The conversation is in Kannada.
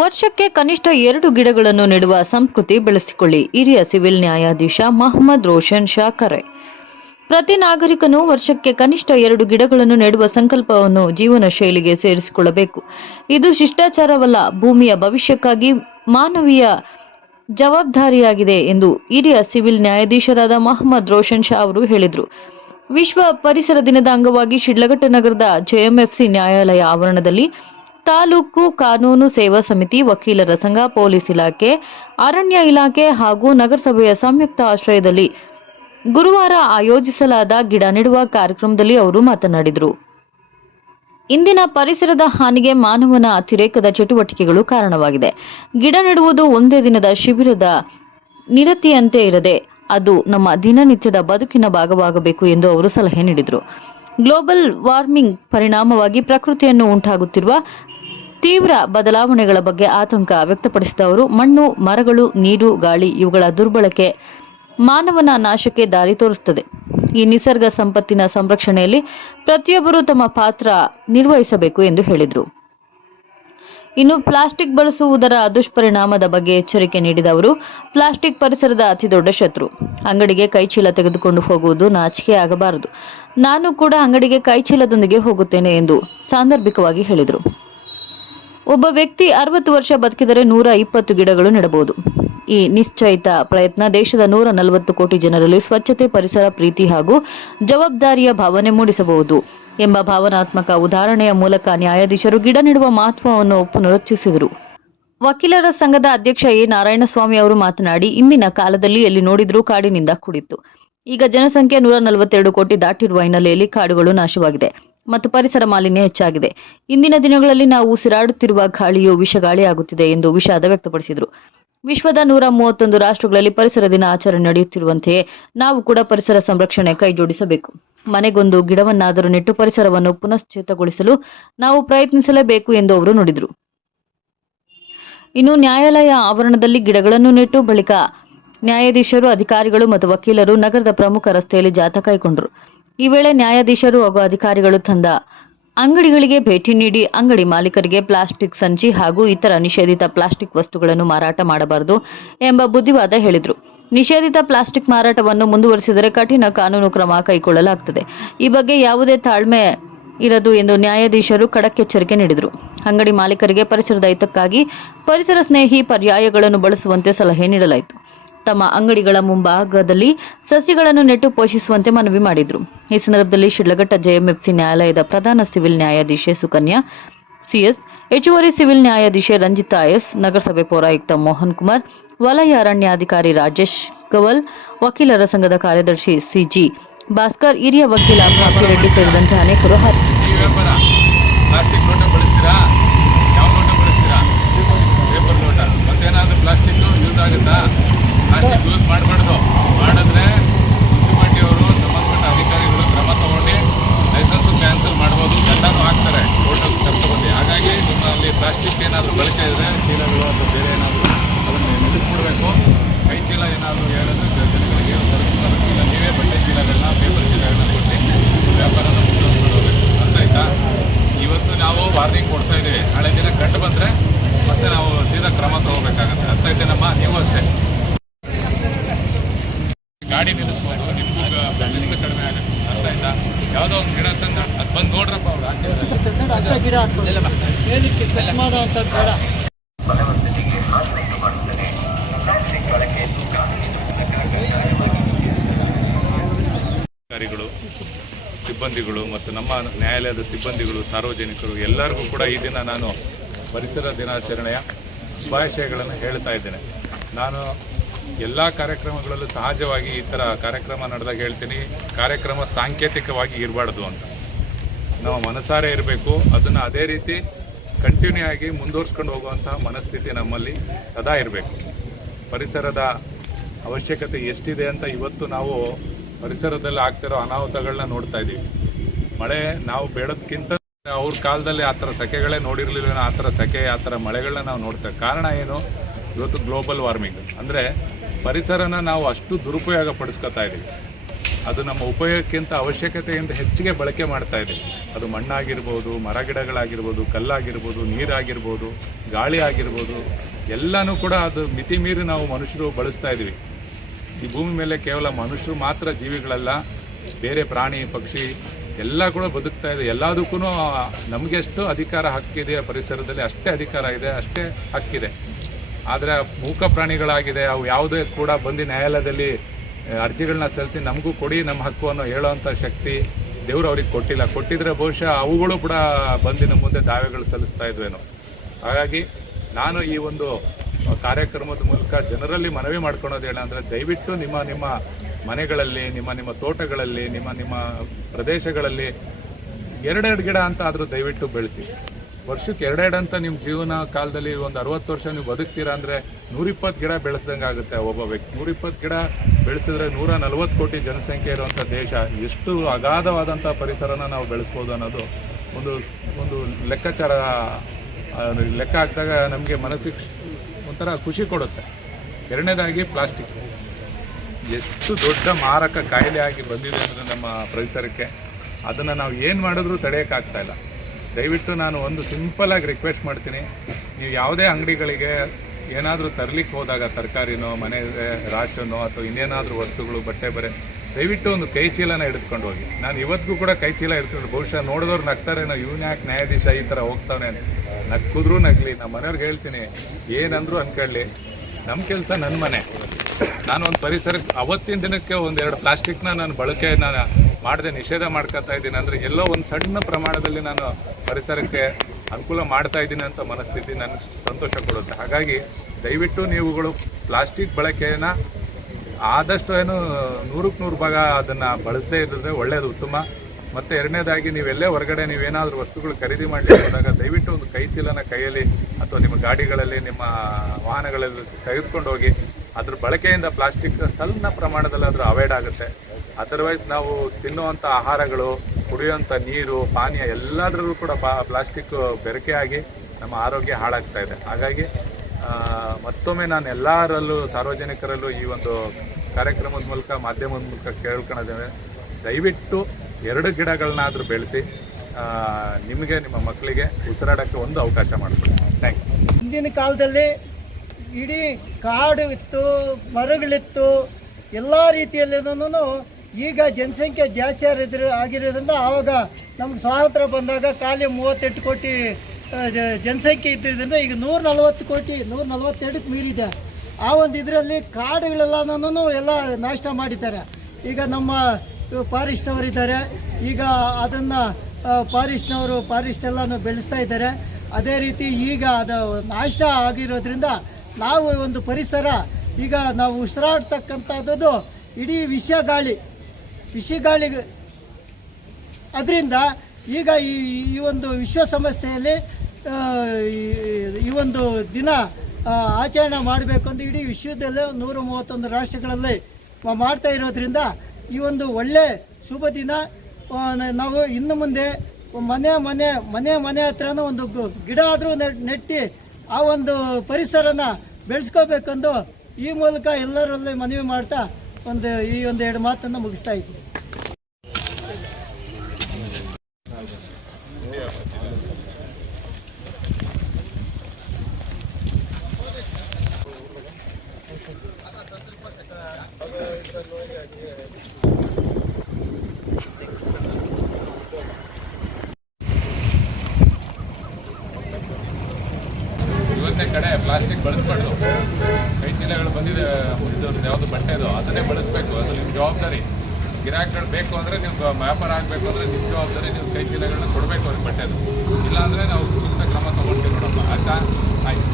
ವರ್ಷಕ್ಕೆ ಕನಿಷ್ಠ ಎರಡು ಗಿಡಗಳನ್ನು ನೆಡುವ ಸಂಸ್ಕೃತಿ ಬೆಳೆಸಿಕೊಳ್ಳಿ. ಹಿರಿಯ ಸಿವಿಲ್ ನ್ಯಾಯಾಧೀಶ ಮಹಮ್ಮದ್ ರೋಷನ್ ಶಾ ಕರೆ ಪ್ರತಿ ನಾಗರಿಕನು ವರ್ಷಕ್ಕೆ ಕನಿಷ್ಠ ಎರಡು ಗಿಡಗಳನ್ನು ನೆಡುವ ಸಂಕಲ್ಪವನ್ನು ಜೀವನ ಶೈಲಿಗೆ ಸೇರಿಸಿಕೊಳ್ಳಬೇಕು. ಇದು ಶಿಷ್ಟಾಚಾರವಲ್ಲ, ಭೂಮಿಯ ಭವಿಷ್ಯಕ್ಕಾಗಿ ಮಾನವೀಯ ಜವಾಬ್ದಾರಿಯಾಗಿದೆ ಎಂದು ಹಿರಿಯ ಸಿವಿಲ್ ನ್ಯಾಯಾಧೀಶರಾದ ಮಹಮ್ಮದ್ ರೋಷನ್ ಶಾ ಅವರು ಹೇಳಿದರು. ವಿಶ್ವ ಪರಿಸರ ದಿನದ ಅಂಗವಾಗಿ ಶಿಡ್ಲಘಟ್ಟ ನಗರದ ಜೆಎಂಎಫ್ಸಿ ನ್ಯಾಯಾಲಯ ಆವರಣದಲ್ಲಿ ತಾಲೂಕು ಕಾನೂನು ಸೇವಾ ಸಮಿತಿ ವಕೀಲರ ಸಂಘ, ಪೊಲೀಸ್ ಇಲಾಖೆ, ಅರಣ್ಯ ಇಲಾಖೆ ಹಾಗೂ ನಗರಸಭೆಯ ಸಂಯುಕ್ತ ಆಶ್ರಯದಲ್ಲಿ ಗುರುವಾರ ಆಯೋಜಿಸಲಾದ ಗಿಡ ನೆಡುವ ಕಾರ್ಯಕ್ರಮದಲ್ಲಿ ಅವರು ಮಾತನಾಡಿದರು. ಇಂದಿನ ಪರಿಸರದ ಹಾನಿಗೆ ಮಾನವನ ಅತಿರೇಕದ ಚಟುವಟಿಕೆಗಳು ಕಾರಣವಾಗಿದೆ. ಗಿಡ ನೆಡುವುದು ಒಂದೇ ದಿನದ ಶಿಬಿರದ ನಿರತಿಯಂತೆ ಇರದೆ, ಅದು ನಮ್ಮ ದಿನನಿತ್ಯದ ಬದುಕಿನ ಭಾಗವಾಗಬೇಕು ಎಂದು ಅವರು ಸಲಹೆ ನೀಡಿದರು. ಗ್ಲೋಬಲ್ ವಾರ್ಮಿಂಗ್ ಪರಿಣಾಮವಾಗಿ ಪ್ರಕೃತಿಯನ್ನು ಉಂಟಾಗುತ್ತಿರುವ ತೀವ್ರ ಬದಲಾವಣೆಗಳ ಬಗ್ಗೆ ಆತಂಕ ವ್ಯಕ್ತಪಡಿಸಿದ ಅವರು ಮಣ್ಣು, ಮರಗಳು, ನೀರು, ಗಾಳಿ ಇವುಗಳ ದುರ್ಬಳಕೆ ಮಾನವನ ನಾಶಕ್ಕೆ ದಾರಿ ತೋರಿಸುತ್ತದೆ. ಈ ನಿಸರ್ಗ ಸಂಪತ್ತಿನ ಸಂರಕ್ಷಣೆಯಲ್ಲಿ ಪ್ರತಿಯೊಬ್ಬರೂ ತಮ್ಮ ಪಾತ್ರ ನಿರ್ವಹಿಸಬೇಕು ಎಂದು ಹೇಳಿದರು. ಇನ್ನು ಪ್ಲಾಸ್ಟಿಕ್ ಬಳಸುವುದರ ದುಷ್ಪರಿಣಾಮದ ಬಗ್ಗೆ ಎಚ್ಚರಿಕೆ ನೀಡಿದ ಅವರು ಪ್ಲಾಸ್ಟಿಕ್ ಪರಿಸರದ ಅತಿದೊಡ್ಡ ಶತ್ರು. ಅಂಗಡಿಗೆ ಕೈಚೀಲ ತೆಗೆದುಕೊಂಡು ಹೋಗುವುದು ನಾಚಿಕೆ ಆಗಬಾರದು. ನಾನು ಕೂಡ ಅಂಗಡಿಗೆ ಕೈಚೀಲದೊಂದಿಗೆ ಹೋಗುತ್ತೇನೆ ಎಂದು ಸಾಂದರ್ಭಿಕವಾಗಿ ಹೇಳಿದರು. ಒಬ್ಬ ವ್ಯಕ್ತಿ ಅರವತ್ತು ವರ್ಷ ಬದುಕಿದರೆ ನೂರ ಇಪ್ಪತ್ತು ಗಿಡಗಳು ನೆಡಬಹುದು. ಈ ನಿಶ್ಚಯಿತ ಪ್ರಯತ್ನ ದೇಶದ ನೂರ ನಲವತ್ತು ಕೋಟಿ ಜನರಲ್ಲಿ ಸ್ವಚ್ಛತೆ, ಪರಿಸರ, ಪ್ರೀತಿ ಹಾಗೂ ಜವಾಬ್ದಾರಿಯ ಭಾವನೆ ಮೂಡಿಸಬಹುದು ಎಂಬ ಭಾವನಾತ್ಮಕ ಉದಾಹರಣೆಯ ಮೂಲಕ ನ್ಯಾಯಾಧೀಶರು ಗಿಡ ನೆಡುವ ಮಹತ್ವವನ್ನು ಪುನರುಚ್ಚರಿಸಿದರು ವಕೀಲರ ಸಂಘದ ಅಧ್ಯಕ್ಷ ಎ. ನಾರಾಯಣಸ್ವಾಮಿ ಅವರು ಮಾತನಾಡಿ, ಇಂದಿನ ಕಾಲದಲ್ಲಿ ಎಲ್ಲಿ ನೋಡಿದರೂ ಕಾಡಿನಿಂದ ಕೂಡಿತ್ತು ಈಗ ಜನಸಂಖ್ಯೆ ನೂರ ನಲವತ್ತೆರಡು ಕೋಟಿ ದಾಟಿರುವ ಹಿನ್ನೆಲೆಯಲ್ಲಿ ಕಾಡುಗಳು ನಾಶವಾಗಿದೆ. ಮತ್ತು ಪರಿಸರ ಮಾಲಿನ್ಯ ಹೆಚ್ಚಾಗಿದೆ. ಇಂದಿನ ದಿನಗಳಲ್ಲಿ ನಾವು ಉಸಿರಾಡುತ್ತಿರುವ ಗಾಳಿಯು ವಿಷಗಾಳಿಯಾಗುತ್ತಿದೆ ಎಂದು ವಿಷಾದ ವ್ಯಕ್ತಪಡಿಸಿದರು. ವಿಶ್ವದ ನೂರ ಮೂವತ್ತೊಂದು ರಾಷ್ಟ್ರಗಳಲ್ಲಿ ಪರಿಸರ ದಿನ ಆಚರಣೆ ನಡೆಯುತ್ತಿರುವಂತೆಯೇ ನಾವು ಕೂಡ ಪರಿಸರ ಸಂರಕ್ಷಣೆ ಕೈಜೋಡಿಸಬೇಕು. ಮನೆಗೊಂದು ಗಿಡವನ್ನಾದರೂ ನೆಟ್ಟು ಪರಿಸರವನ್ನು ಪುನಶ್ಚೇತಗೊಳಿಸಲು ನಾವು ಪ್ರಯತ್ನಿಸಲೇಬೇಕು ಎಂದು ಅವರು ನುಡಿದರು. ಇನ್ನು ನ್ಯಾಯಾಲಯ ಆವರಣದಲ್ಲಿ ಗಿಡಗಳನ್ನು ನೆಟ್ಟು ಬಳಿಕ ನ್ಯಾಯಾಧೀಶರು, ಅಧಿಕಾರಿಗಳು ಮತ್ತು ವಕೀಲರು ನಗರದ ಪ್ರಮುಖ ರಸ್ತೆಯಲ್ಲಿ ಜಾಥಾ ಕೈಗೊಂಡರು. ಈ ವೇಳೆ ನ್ಯಾಯಾಧೀಶರು ಹಾಗೂ ಅಧಿಕಾರಿಗಳು ತಂದ ಅಂಗಡಿಗಳಿಗೆ ಭೇಟಿ ನೀಡಿ ಅಂಗಡಿ ಮಾಲೀಕರಿಗೆ ಪ್ಲಾಸ್ಟಿಕ್ ಸಂಚಿ ಹಾಗೂ ಇತರ ನಿಷೇಧಿತ ಪ್ಲಾಸ್ಟಿಕ್ ವಸ್ತುಗಳನ್ನು ಮಾರಾಟ ಮಾಡಬಾರದು ಎಂಬ ಬುದ್ಧಿವಾದ ಹೇಳಿದರು. ನಿಷೇಧಿತ ಪ್ಲಾಸ್ಟಿಕ್ ಮಾರಾಟವನ್ನು ಮುಂದುವರಿಸಿದರೆ ಕಠಿಣ ಕಾನೂನು ಕ್ರಮ ಕೈಗೊಳ್ಳಲಾಗುತ್ತದೆ. ಈ ಬಗ್ಗೆ ಯಾವುದೇ ತಾಳ್ಮೆ ಇರದು ಎಂದು ನ್ಯಾಯಾಧೀಶರು ಖಡಕ್ ಎಚ್ಚರಿಕೆ ನೀಡಿದರು. ಅಂಗಡಿ ಮಾಲೀಕರಿಗೆ ಪರಿಸರದ ಹಿತಕ್ಕಾಗಿ ಪರಿಸರ ಸ್ನೇಹಿ ಪರ್ಯಾಯಗಳನ್ನು ಬಳಸುವಂತೆ ಸಲಹೆ ನೀಡಲಾಯಿತು. ತಮ್ಮ ಅಂಗಡಿಗಳ ಮುಂಭಾಗದಲ್ಲಿ ಸಸಿಗಳನ್ನು ನೆಟ್ಟು ಪೋಷಿಸುವಂತೆ ಮನವಿ ಮಾಡಿದರು. ಈ ಸಂದರ್ಭದಲ್ಲಿ ಶಿಡ್ಲಘಟ್ಟ ಜೆಎಂಎಫ್ಸಿ ನ್ಯಾಯಾಲಯದ ಪ್ರಧಾನ ಸಿವಿಲ್ ನ್ಯಾಯಾಧೀಶೆ ಸುಕನ್ಯಾ, ಸಿಎಸ್ ಹೆಚ್ಚುವರಿ ಸಿವಿಲ್ ನ್ಯಾಯಾಧೀಶೆ ರಂಜಿತಾ ಎಸ್, ನಗರಸಭೆ ಪೌರಾಯುಕ್ತ ಮೋಹನ್ ಕುಮಾರ್, ವಲಯ ಅರಣ್ಯಾಧಿಕಾರಿ ರಾಜೇಶ್ ಕವಲ್ ವಕೀಲರ ಸಂಘದ ಕಾರ್ಯದರ್ಶಿ ಸಿಜಿ ಭಾಸ್ಕರ್, ಹಿರಿಯ ವಕೀಲ ಭಾಗ್ಯರೆಡ್ಡಿ ಸೇರಿದಂತೆ ಅನೇಕರು ಹಾಜರಿದ್ದರು ಈ ವ್ಯಾಪಾರ ಪ್ಲಾಸ್ಟಿಕ್ ಲೋಟ ಬಳಸ್ತೀರಾ ಯಾವ ಲೋಟ ಬಳಸ್ತೀರಾ ಪೇಪರ್ ಲೋಟ ಮತ್ತೇನಾದ್ರೂ ಪ್ಲಾಸ್ಟಿಕ್ ಯೂಸ್ ಆಗುತ್ತಾ ಪ್ಲಾಸ್ಟಿಕ್ ಯೂಸ್ ಮಾಡಬಾರ್ದು ಮಾಡಿದ್ರೆ ಮುನ್ಸಿಪಾಲ್ಟಿಯವರು ಸಂಬಂಧಪಟ್ಟ ಅಧಿಕಾರಿಗಳು ಕ್ರಮ ತಗೊಂಡು ಲೈಸೆನ್ಸು ಕ್ಯಾನ್ಸಲ್ ಮಾಡ್ಬೋದು ದಂಡನೂ ಹಾಕ್ತಾರೆ ಕೋರ್ಟಲ್ಲಿ ಕರ್ಕೊಬಂದು ಹಾಗಾಗಿ ನಿಮ್ಮಲ್ಲಿ ಪ್ಲಾಸ್ಟಿಕ್ ಏನಾದರೂ ಬಳಕೆ ಇದ್ರೆ ಚೀಲಗಳು ಅಥವಾ ಬೇರೆ ಏನಾದರೂ ಅದನ್ನು ನಿಲ್ಲಿಸ್ಬಿಡ್ಬೇಕು ಕೈ ಚೀಲ ಏನಾದರೂ ಹೇಳಿದ್ರೆ ಜನಗಳಿಗೆ ಸರ್ಕಾರ ಚೀಲ ನೀವೇ ಬಟ್ಟೆ ಚೀಲಗಳನ್ನ ಪೇಪರ್ ಚೀಲಗಳನ್ನ ಕೊಟ್ಟು ವ್ಯಾಪಾರನ ಮುಂದುವರ್ಸ್ಕೊಂಡು ಹೋಗ್ಬೇಕು. ಅರ್ಥ ಇವತ್ತು ನಾವು ವಾರ್ನಿಂಗ್ ಕೊಡ್ತಾ ಇದ್ದೀವಿ. ನಾಳೆ ದಿನ ಕಂಡು ಬಂದರೆ ಮತ್ತೆ ನಾವು ಸೀದಾ ಕ್ರಮ ತಗೋಬೇಕಾಗತ್ತೆ. ಅರ್ಥ ಆಯ್ತೇನಮ್ಮ? ನೀವು ಅಷ್ಟೇ. ಗಾಡಿ ನಿಲ್ಲಿಸ್ಬೋದು. ನಿಮಗೂ ಬಿಸಿಲು ಕಡಿಮೆ ಆಗುತ್ತೆ ಅರ್ಥ ಆಯ್ತಾ ಯಾವುದೋ ಒಂದು ಗಿಡ ತಂದ ಅದು ಬಂದು ನೋಡ್ರಪ್ಪ ಅವ್ರು ಅರ್ಧ ಗಿಡ ಏನಕ್ಕೆ ಕಟ್ ಮಾಡೋ ಅಂಥದ್ದು ಬೇಡ. ಅಧಿಕಾರಿಗಳು ಸಿಬ್ಬಂದಿಗಳು ಮತ್ತು ನಮ್ಮ ನ್ಯಾಯಾಲಯದ ಸಿಬ್ಬಂದಿಗಳು ಸಾರ್ವಜನಿಕರು ಎಲ್ಲರಿಗೂ ಕೂಡ ಈ ದಿನ ನಾನು ಪರಿಸರ ದಿನಾಚರಣೆಯ ಶುಭಾಶಯಗಳನ್ನು ಹೇಳ್ತಾ ಇದ್ದೇನೆ. ನಾನು ಎಲ್ಲ ಕಾರ್ಯಕ್ರಮಗಳಲ್ಲೂ ಸಹಜವಾಗಿ ಈ ಥರ ಕಾರ್ಯಕ್ರಮ ನಡೆದಾಗ ಹೇಳ್ತೀನಿ, ಕಾರ್ಯಕ್ರಮ ಸಾಂಕೇತಿಕವಾಗಿ ಇರಬಾರ್ದು ಅಂತ. ನಾವು ಮನಸಾರೆ ಇರಬೇಕು, ಅದನ್ನು ಅದೇ ರೀತಿ ಕಂಟಿನ್ಯೂ ಆಗಿ ಮುಂದುವರ್ಸ್ಕೊಂಡು ಹೋಗುವಂತಹ ಮನಸ್ಥಿತಿ ನಮ್ಮಲ್ಲಿ ಸದಾ ಇರಬೇಕು. ಪರಿಸರದ ಅವಶ್ಯಕತೆ ಎಷ್ಟಿದೆ ಅಂತ ಇವತ್ತು ನಾವು ಪರಿಸರದಲ್ಲಿ ಆಗ್ತಿರೋ ಅನಾಹುತಗಳನ್ನ ನೋಡ್ತಾ ಇದ್ದೀವಿ. ಮಳೆ, ನಾವು ಬೇಡೋದಕ್ಕಿಂತ ಅವ್ರ ಕಾಲದಲ್ಲಿ ಆ ಥರ ಸೆಕೆಗಳೇ ನೋಡಿರಲಿಲ್ಲ ಆ ಥರ ಸೆಕೆ, ಆ ಥರ ಮಳೆಗಳನ್ನ ನಾವು ನೋಡ್ತೇವೆ. ಕಾರಣ ಏನು? ಇವತ್ತು ಗ್ಲೋಬಲ್ ವಾರ್ಮಿಂಗ್ ಅಂದರೆ ಪರಿಸರನ ನಾವು ಅಷ್ಟು ದುರುಪಯೋಗ ಪಡಿಸ್ಕೊತಾ ಇದ್ದೀವಿ ಅದು ನಮ್ಮ ಉಪಯೋಗಕ್ಕಿಂತ ಅವಶ್ಯಕತೆಯಿಂದ ಹೆಚ್ಚಿಗೆ ಬಳಕೆ ಮಾಡ್ತಾ ಇದೆ ಅದು ಮಣ್ಣಾಗಿರ್ಬೋದು ಮರ ಗಿಡಗಳಾಗಿರ್ಬೋದು ಕಲ್ಲಾಗಿರ್ಬೋದು, ನೀರಾಗಿರ್ಬೋದು, ಗಾಳಿ ಆಗಿರ್ಬೋದು, ಎಲ್ಲನೂ ಕೂಡ ಅದು ಮಿತಿ ಮೀರಿ ನಾವು ಮನುಷ್ಯರು ಬಳಸ್ತಾ ಇದ್ದೀವಿ ಈ ಭೂಮಿ ಮೇಲೆ ಕೇವಲ ಮನುಷ್ಯರು ಮಾತ್ರ ಜೀವಿಗಳಲ್ಲ, ಬೇರೆ ಪ್ರಾಣಿ, ಪಕ್ಷಿ, ಎಲ್ಲ ಕೂಡ ಬದುಕ್ತಾ ಇದೆ. ಎಲ್ಲದಕ್ಕೂ ನಮಗೆಷ್ಟು ಅಧಿಕಾರ ಹಕ್ಕಿದೆ ಪರಿಸರದಲ್ಲಿ ಅಷ್ಟೇ ಅಧಿಕಾರ ಇದೆ, ಅಷ್ಟೇ ಹಕ್ಕಿದೆ. ಆದರೆ ಮೂಕ ಪ್ರಾಣಿಗಳಾಗಿದೆ, ಅವು ಯಾವುದೇ ಕೂಡ ಬಂದು ನ್ಯಾಯಾಲಯದಲ್ಲಿ ಅರ್ಜಿಗಳನ್ನ ಸಲ್ಲಿಸಿ ನಮಗೂ ಕೊಡಿ, ನಮ್ಮ ಹಕ್ಕು ಅನ್ನೋ ಹೇಳೋವಂಥ ಶಕ್ತಿ ದೇವರು ಅವ್ರಿಗೆ ಕೊಟ್ಟಿಲ್ಲ. ಕೊಟ್ಟಿದ್ರೆ ಬಹುಶಃ ಅವುಗಳು ಕೂಡ ಬಂದು ನಮ್ಮ ಮುಂದೆ ದಾವೆಗಳು ಸಲ್ಲಿಸ್ತಾ ಇದ್ವೇನೋ. ಹಾಗಾಗಿ ನಾನು ಈ ಒಂದು ಕಾರ್ಯಕ್ರಮದ ಮೂಲಕ ಜನರಲ್ಲಿ ಮನವಿ ಮಾಡ್ಕೊಳೋದು ಏನಂದರೆ ದಯವಿಟ್ಟು ನಿಮ್ಮ ನಿಮ್ಮ ಮನೆಗಳಲ್ಲಿ, ನಿಮ್ಮ ನಿಮ್ಮ ತೋಟಗಳಲ್ಲಿ, ನಿಮ್ಮ ನಿಮ್ಮ ಪ್ರದೇಶಗಳಲ್ಲಿ ಎರಡೆರಡು ಗಿಡ ಅಂತ ಆದರೂ ದಯವಿಟ್ಟು ಬೆಳೆಸಿ. ವರ್ಷಕ್ಕೆ ಎರಡೆರಡು ಅಂತ ನಿಮ್ಮ ಜೀವನ ಕಾಲದಲ್ಲಿ ಒಂದು ಅರವತ್ತು ವರ್ಷ ನೀವು ಬದುಕ್ತೀರಾ ಅಂದರೆ ನೂರಿಪ್ಪತ್ತು ಗಿಡ ಬೆಳೆಸ್ದಂಗೆ ಆಗುತ್ತೆ ಒಬ್ಬ ವ್ಯಕ್ತಿ. ನೂರಿಪ್ಪತ್ತು ಗಿಡ ಬೆಳೆಸಿದ್ರೆ ನೂರ ನಲವತ್ತು ಕೋಟಿ ಜನಸಂಖ್ಯೆ ಇರುವಂಥ ದೇಶ, ಎಷ್ಟು ಅಗಾಧವಾದಂಥ ಪರಿಸರನ ನಾವು ಬೆಳೆಸ್ಬೋದು ಅನ್ನೋದು ಒಂದು ಒಂದು ಲೆಕ್ಕಾಚಾರ ಲೆಕ್ಕ ಹಾಕಿದಾಗ ನಮಗೆ ಮನಸ್ಸಿಗೆ ಒಂಥರ ಖುಷಿ ಕೊಡುತ್ತೆ. ಎರಡನೇದಾಗಿ ಪ್ಲಾಸ್ಟಿಕ್. ಎಷ್ಟು ದೊಡ್ಡ ಮಾರಕ ಕಾಯಿಲೆ ಆಗಿ ಬಂದಿದೆ ಅಂದರೆ ನಮ್ಮ ಪರಿಸರಕ್ಕೆ, ಅದನ್ನು ನಾವು ಏನು ಮಾಡಿದ್ರೂ ತಡೆಯೋಕ್ಕಾಗ್ತಾ ಇಲ್ಲ. ದಯವಿಟ್ಟು ನಾನು ಒಂದು ಸಿಂಪಲಾಗಿ ರಿಕ್ವೆಸ್ಟ್ ಮಾಡ್ತೀನಿ. ನೀವು ಯಾವುದೇ ಅಂಗಡಿಗಳಿಗೆ ಏನಾದರೂ ತರಲಿಕ್ಕೆ ಹೋದಾಗ ತರಕಾರಿನೋ, ಮನೆ ರಾಶನೋ ಅಥವಾ ಇನ್ನೇನಾದರೂ ವಸ್ತುಗಳು, ಬಟ್ಟೆ, ಬರೆ, ದಯವಿಟ್ಟು ಒಂದು ಕೈ ಚೀಲನ ಹಿಡಿದುಕೊಂಡು ಹೋಗಿ. ನಾನು ಇವತ್ತಿಗೂ ಕೂಡ ಕೈ ಚೀಲ ಹಿಡ್ಕೊಂಡು, ಬಹುಶಃ ನೋಡಿದವ್ರು ನಗ್ತಾರೇನೋ ಇವನ್ ಯಾಕೆ ನ್ಯಾಯಾಧೀಶ ಈ ಥರ ಹೋಗ್ತಾನೆ. ನಕ್ಕಿದ್ರೂ ನಗ್ಲಿ ನಮ್ಮ ಮನೆಯವ್ರಿಗೆ ಹೇಳ್ತೀನಿ, ಏನಂದ್ರು ಅಂದ್ಕೊಳ್ಳಿ ನಮ್ಮ ಕೆಲಸ ನನ್ನ ಮನೆ. ನಾನು ಒಂದು ಪರಿಸರಕ್ಕೆ ಅವತ್ತಿನ ದಿನಕ್ಕೆ ಒಂದೆರಡು ಪ್ಲಾಸ್ಟಿಕ್ನ ನಾನು ಬಳಕೆ, ನಾನು ಮಾಡದೆ ನಿಷೇಧ ಮಾಡ್ಕೊತಾ ಇದ್ದೀನಿ. ಅಂದರೆ ಎಲ್ಲೋ ಒಂದು ಸಣ್ಣ ಪ್ರಮಾಣದಲ್ಲಿ ನಾನು ಪರಿಸರಕ್ಕೆ ಅನುಕೂಲ ಮಾಡ್ತಾ ಇದ್ದೀನಿ ಅಂತ ಮನಸ್ಥಿತಿ ನನಗೆ ಸಂತೋಷ ಕೊಡುತ್ತೆ. ಹಾಗಾಗಿ ದಯವಿಟ್ಟು ನೀವುಗಳು ಪ್ಲಾಸ್ಟಿಕ್ ಬಳಕೆಯನ್ನು ಆದಷ್ಟು ಏನು ನೂರಕ್ಕೆ ನೂರು ಭಾಗ ಅದನ್ನು ಬಳಸದೇ ಇದ್ದರೆ ಒಳ್ಳೆಯದು ಉತ್ತಮ. ಮತ್ತು ಎರಡನೇದಾಗಿ ನೀವೆಲ್ಲೇ ಹೊರಗಡೆ ನೀವೇನಾದರೂ ವಸ್ತುಗಳು ಖರೀದಿ ಮಾಡಲಿಕ್ಕೆ ಹೋದಾಗ ದಯವಿಟ್ಟು ಒಂದು ಕೈ ಚೀಲನ ಕೈಯಲ್ಲಿ ಅಥವಾ ನಿಮ್ಮ ಗಾಡಿಗಳಲ್ಲಿ, ನಿಮ್ಮ ವಾಹನಗಳಲ್ಲಿ ತೆಗೆದುಕೊಂಡು ಹೋಗಿ ಅದ್ರ ಬಳಕೆಯಿಂದ ಪ್ಲಾಸ್ಟಿಕ್ ಸಣ್ಣ ಪ್ರಮಾಣದಲ್ಲಿ ಅದ್ರ ಅವಾಯ್ಡ್ ಆಗುತ್ತೆ. ಅದರ್ವೈಸ್ ನಾವು ತಿನ್ನುವಂಥ ಆಹಾರಗಳು ಕುಡಿಯುವಂಥ ನೀರು, ಪಾನೀಯ ಎಲ್ಲದರಲ್ಲೂ ಕೂಡ ಪ್ಲಾಸ್ಟಿಕ್ ಬೆರಕೆಯಾಗಿ ನಮ್ಮ ಆರೋಗ್ಯ ಹಾಳಾಗ್ತಾ ಇದೆ. ಹಾಗಾಗಿ ಮತ್ತೊಮ್ಮೆ ನಾನು ಎಲ್ಲರಲ್ಲೂ, ಸಾರ್ವಜನಿಕರಲ್ಲೂ ಈ ಒಂದು ಕಾರ್ಯಕ್ರಮದ ಮೂಲಕ, ಮಾಧ್ಯಮದ ಮೂಲಕ ಕೇಳ್ಕೊಳ್ಳೋದೇ ದಯವಿಟ್ಟು ಎರಡು ಗಿಡಗಳನ್ನಾದರೂ ಬೆಳೆಸಿ ನಿಮಗೆ, ನಿಮ್ಮ ಮಕ್ಕಳಿಗೆ ಉಸಿರಾಡೋಕ್ಕೆ ಒಂದು ಅವಕಾಶ ಮಾಡಿಕೊಡಿ. ಥ್ಯಾಂಕ್ ಯು ಹಿಂದಿನ ಕಾಲದಲ್ಲಿ ಇಡೀ ಕಾಡು ಇತ್ತು, ಮರಗಳಿತ್ತು, ಎಲ್ಲ ರೀತಿಯಲ್ಲಿನೂ ಈಗ ಜನಸಂಖ್ಯೆ ಜಾಸ್ತಿ ಆಗಿದ್ರ ಆಗಿರೋದ್ರಿಂದ ಆವಾಗ ನಮ್ಗೆ ಸ್ವಾತಂತ್ರ್ಯ ಬಂದಾಗ ಖಾಲಿ ಮೂವತ್ತೆಂಟು ಕೋಟಿ ಜನಸಂಖ್ಯೆ ಇದ್ದಿದ್ದರಿಂದ ಈಗ ನೂರ ನಲವತ್ತು ಕೋಟಿ ನೂರ ನಲವತ್ತೆರಡಕ್ಕೆ ಮೀರಿದೆ. ಆ ಒಂದು ಇದರಲ್ಲಿ ಕಾಡುಗಳೆಲ್ಲನೂ ಎಲ್ಲ ನಾಶ ಮಾಡಿದ್ದಾರೆ. ಈಗ ನಮ್ಮ ಫಾರೆಸ್ಟ್ ಅವರಿದ್ದಾರೆ ಈಗ ಅದನ್ನು ಫಾರೆಸ್ಟ್ನವರು ಫಾರೆಸ್ಟ್ ಎಲ್ಲನೂ ಬೆಳೆಸ್ತಾ ಇದ್ದಾರೆ. ಅದೇ ರೀತಿ ಈಗ ಅದು ನಾಶ ಆಗಿರೋದ್ರಿಂದ ನಾವು ಒಂದು ಪರಿಸರ ಈಗ ನಾವು ಉಸಿರಾಡ್ತಕ್ಕಂಥದ್ದು ಇಡೀ ವಿಷ ಗಾಳಿ. ಗಾಳಿ ಅದರಿಂದ ಈಗ ಈ ಈ ಒಂದು ವಿಶ್ವಸಂಸ್ಥೆಯಲ್ಲಿ ಈ- ಒಂದು ದಿನ ಆಚರಣೆ ಮಾಡಬೇಕು ಅಂತ ಇಡೀ ವಿಶ್ವದಲ್ಲೇ ನೂರ ಮೂವತ್ತೊಂದು ರಾಷ್ಟ್ರಗಳಲ್ಲಿ ಮಾಡ್ತಾ ಇರೋದ್ರಿಂದ ಈ ಒಂದು ಒಳ್ಳೆ ಶುಭ ದಿನ ನಾವು ಇನ್ನು ಮುಂದೆ ಮನೆ ಮನೆ ಮನೆ ಮನೆ ಹತ್ರನೂ ಒಂದು ಗಿಡ ಆದರೂ ನೆಟ್ಟಿ ಆ ಒಂದು ಪರಿಸರನ ಬೆಳೆಸ್ಕೋಬೇಕೆಂದು ಈ ಮೂಲಕ ಎಲ್ಲರಲ್ಲಿ ಮನವಿ ಮಾಡ್ತಾ ಒಂದು ಈ ಒಂದು ಎರಡು ಮಾತನ್ನು ಮುಗಿಸ್ತಾ ಇದ್ದೀನಿ. ಇವತ್ತೇ ಕಡೆ ಪ್ಲಾಸ್ಟಿಕ್ ಬಳಸಬಾರ್ದು ಮಸಾಲೆಗಳು ಬಂದಿದೆ, ಇದ್ರದ್ದು ಯಾವುದು ಬಟ್ಟೆ ಇದು ಅದನ್ನೇ ಬಳಸಬೇಕು. ಅದು ನಿಮ್ಮ ಜವಾಬ್ದಾರಿ. ಗಿರಾಕಿಗಳು ಬೇಕು ಅಂದರೆ ನೀವು ವ್ಯಾಪಾರ ಆಗಬೇಕು ಅಂದರೆ ನಿಮ್ಮ ಜವಾಬ್ದಾರಿ, ನೀವು ಕೈ ಚೀಲಗಳನ್ನ ಕೊಡಬೇಕು ಅವ್ರಿಗೆ ಬಟ್ಟೆದು ಇಲ್ಲಾಂದರೆ ನಾವು ಸೂಕ್ತ ಕ್ರಮ ತೊಗೊಳ್ತೀವಿ ನೋಡಮ್ಮ. ಆಯ್ತಾ? ಆಯ್ತು.